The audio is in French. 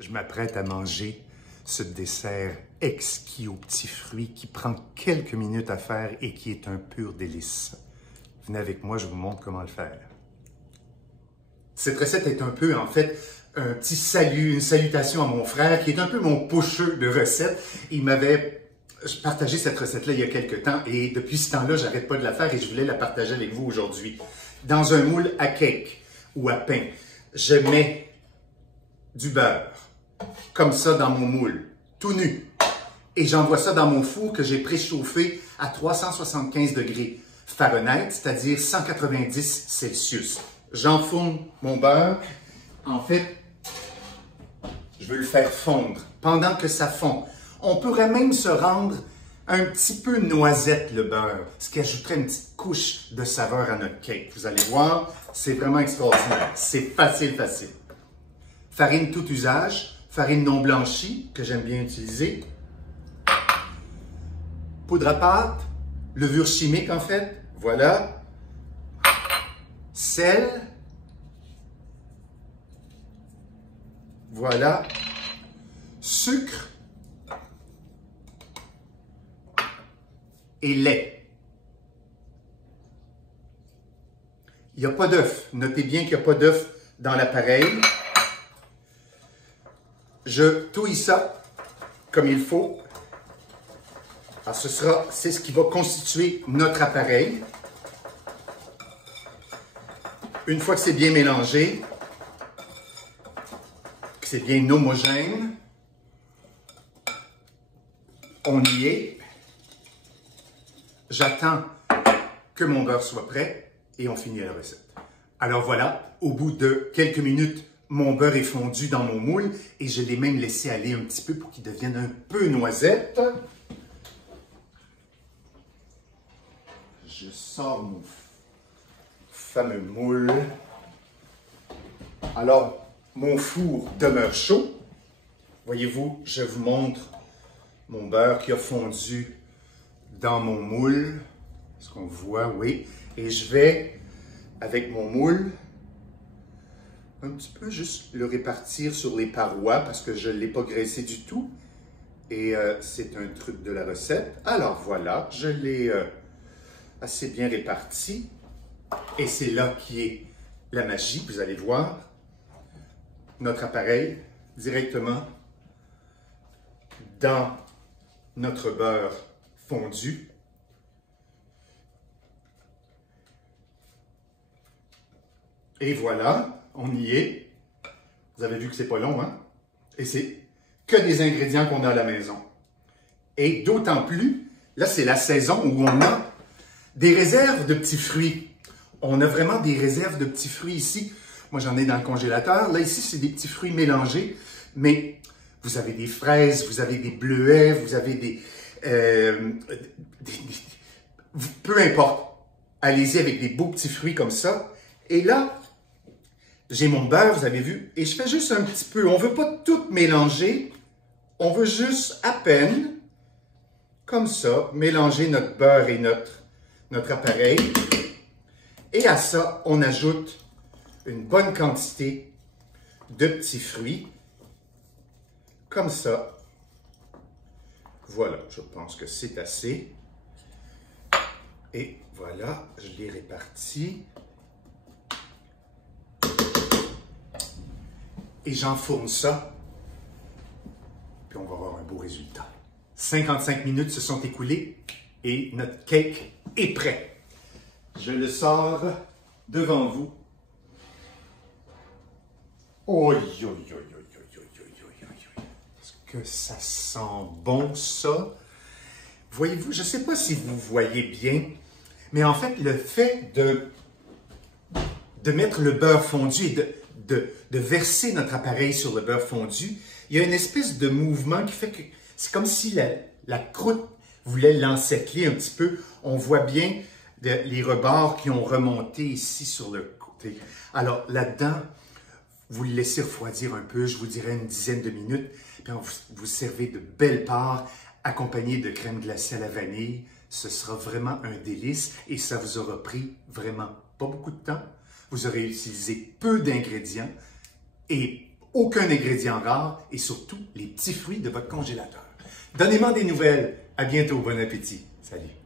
Je m'apprête à manger ce dessert exquis aux petits fruits qui prend quelques minutes à faire et qui est un pur délice. Venez avec moi, je vous montre comment le faire. Cette recette est un peu, en fait, un petit salut, une salutation à mon frère qui est un peu mon pusher de recettes. Il m'avait partagé cette recette-là il y a quelques temps et depuis ce temps-là, j'arrête pas de la faire et je voulais la partager avec vous aujourd'hui. Dans un moule à cake ou à pain, je mets du beurre, comme ça dans mon moule, tout nu. Et j'envoie ça dans mon four que j'ai préchauffé à 375 degrés Fahrenheit, c'est-à-dire 190 Celsius. J'enfourne mon beurre. En fait, je veux le faire fondre. Pendant que ça fond, on pourrait même se rendre un petit peu noisette, le beurre, ce qui ajouterait une petite couche de saveur à notre cake. Vous allez voir, c'est vraiment extraordinaire. C'est facile. Farine tout usage, farine non blanchie, que j'aime bien utiliser. Poudre à pâte, levure chimique en fait, voilà. Sel, voilà. Sucre et lait. Il n'y a pas d'œuf. Notez bien qu'il n'y a pas d'œuf dans l'appareil. Je touille ça comme il faut. Alors c'est ce qui va constituer notre appareil. Une fois que c'est bien mélangé, que c'est bien homogène, on y est. J'attends que mon beurre soit prêt et on finit la recette. Alors voilà, au bout de quelques minutes, mon beurre est fondu dans mon moule et je l'ai même laissé aller un petit peu pour qu'il devienne un peu noisette. Je sors mon fameux moule. Alors, mon four demeure chaud. Voyez-vous, je vous montre mon beurre qui a fondu dans mon moule. Est-ce qu'on voit? Oui. Et je vais, avec mon moule, un petit peu juste le répartir sur les parois parce que je ne l'ai pas graissé du tout. Et c'est un truc de la recette. Alors voilà, je l'ai assez bien réparti. Et c'est là qui est la magie, vous allez voir. Notre appareil directement dans notre beurre fondu. Et voilà, on y est. Vous avez vu que c'est pas long, hein? Et c'est que des ingrédients qu'on a à la maison. Et d'autant plus, là, c'est la saison où on a des réserves de petits fruits. On a vraiment des réserves de petits fruits ici. Moi, j'en ai dans le congélateur. Là, ici, c'est des petits fruits mélangés. Mais vous avez des fraises, vous avez des bleuets, vous avez peu importe. Allez-y avec des beaux petits fruits comme ça. Et là, j'ai mon beurre, vous avez vu, et je fais juste un petit peu. On ne veut pas tout mélanger. On veut juste à peine, comme ça, mélanger notre beurre et notre appareil. Et à ça, on ajoute une bonne quantité de petits fruits. Comme ça. Voilà, je pense que c'est assez. Et voilà, je l'ai réparti. Et j'enfourne ça. Puis on va avoir un beau résultat. 55 minutes se sont écoulées et notre cake est prêt. Je le sors devant vous. Oi, oi, oi, oi, oi, oi, oi, oi, oi. Est-ce que ça sent bon, ça? Voyez-vous, je ne sais pas si vous voyez bien, mais en fait, le fait de mettre le beurre fondu et de verser notre appareil sur le beurre fondu, il y a une espèce de mouvement qui fait que c'est comme si la croûte voulait l'encercler un petit peu. On voit bien les rebords qui ont remonté ici sur le côté. Alors là-dedans, vous le laissez refroidir un peu, je vous dirais une dizaine de minutes, puis vous servez de belles parts accompagnées de crème glacée à la vanille. Ce sera vraiment un délice et ça vous aura pris vraiment pas beaucoup de temps. Vous aurez utilisé peu d'ingrédients et aucun ingrédient rare et surtout les petits fruits de votre congélateur. Donnez-moi des nouvelles. À bientôt. Bon appétit. Salut.